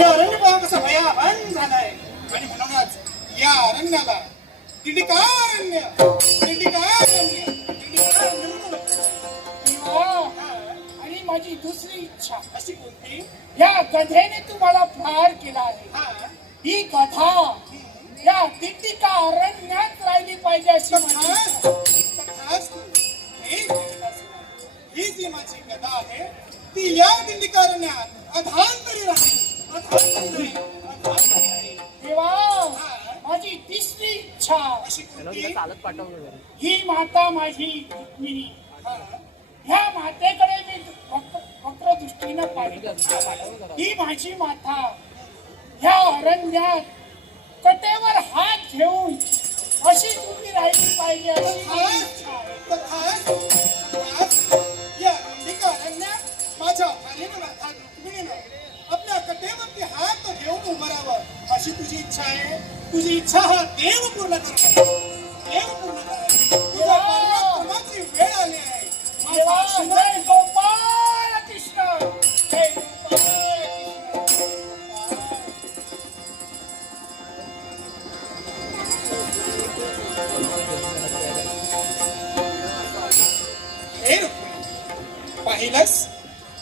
हे अरण्य पहा कसं भयावन झालंय. आणि म्हणूनच या अरण्याला म्हणून तेव्हा आणि माझी दुसरी इच्छा अशी कोणती? या गधेने तुम्हाला फार केला आहे. हा. ही गधा या दिंडिका अरण्यात राहिली पाहिजे अशी. हे जी माझी गदा आहे ती या अधांतरी राहील अधांतरी राहील. तेव्हा माझी तिसरी इच्छा. ही माता माझी रुक्मिणी. ह्या मातेकडे मी वक्र दृष्टीनं पाहिलं. ही माझी माता ह्या अरण्यात कटेवर हात घेऊन अशी तुम्ही राहिली पाहिजे अशी अशी तुझी इच्छा आहे? तुझी इच्छा हा देव पूर्ण करणार देव पूर्ण वेळ आली आहे? माझा गोपाळ कृष्ण. पाहिलंस?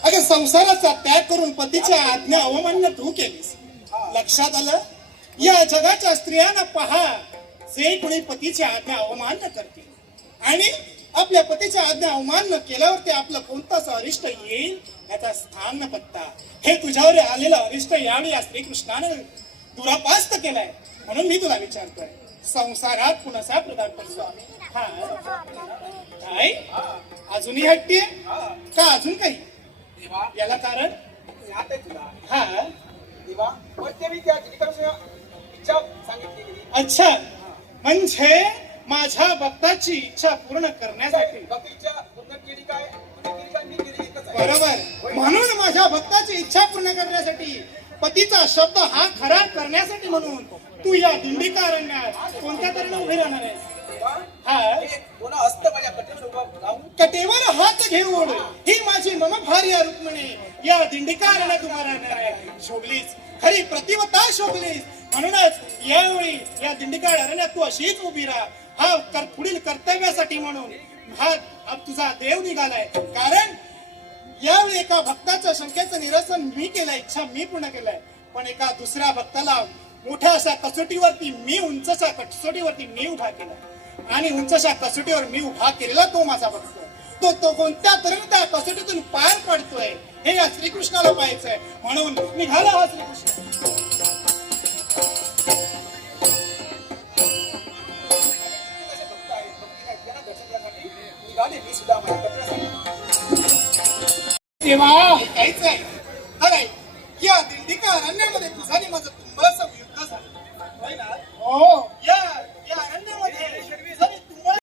अगं संसाराचा त्याग करून पतीच्या आज्ञा अवमान्य तू केलीस. लक्षात आलं? या जगाच्या स्त्रियांना पहा. जे कोणी पतीची आज्ञा अवमान्य करतील आणि आपल्या पतीच्या आज्ञा अवमान्य केल्यावर ते आपलं कोणताच अरिष्ट येईल याचा स्थान न पत्ता हे तुझ्यावर आलेलं अरिष्ट यावेळी या श्रीकृष्णानं दुरापास्त केलाय. म्हणून मी तुला विचारतोय संसारात कुणाचा प्रदान हा. काय अजूनही हट्टी का अजून काही? याला कारण? हा. देवा इच्छा सांगितली गेली अच्छा. म्हणजे माझ्या भक्ताची इच्छा पूर्ण करण्यासाठी. बाकीच्या पूर्ण केली काय? पूर्ण केली काय? मी केली एकच आहे. बरोबर. म्हणून माझ्या भक्ताची इच्छा पूर्ण करण्यासाठी पतीचा शब्द हा खरा करण्यासाठी म्हणून तू या दिंडीकारण्यात कोणत्या तरी उभे राहणार हा? हे? कोणा हस्त माझ्या कटेवर हात घेऊन ही माझी मम भार्या रुक्मिणी या दिंडीकारण्यात उभा राहणार आहे. शोभलीस. खरी प्रतिवता शोभलीस. म्हणूनच यावेळी या दिंडीकाळ अरण्यात तू अशीच उभी राहा. हा कर पुढील कर्तव्यासाठी म्हणून हा तुझा देव निघालाय. कारण यावेळी एका भक्ताच्या शंकेचं निरसन मी केलंय इच्छा मी पूर्ण केलंय. पण एका दुसऱ्या भक्ताला मोठ्या अशा कसोटीवरती मी उंचशा कसोटीवरती मी उभा केलाय. आणि उंचशा कसोटीवर मी उभा केलेला तो माझा भक्त तो तो कोणत्या तरी त्या कसोटीतून पार पडतोय हे या श्रीकृष्णाला पाहायचंय. म्हणून निघाला हा श्रीकृष्ण. आणि मी सुद्धा माझ्या कटेवर देवा ऐकायचंय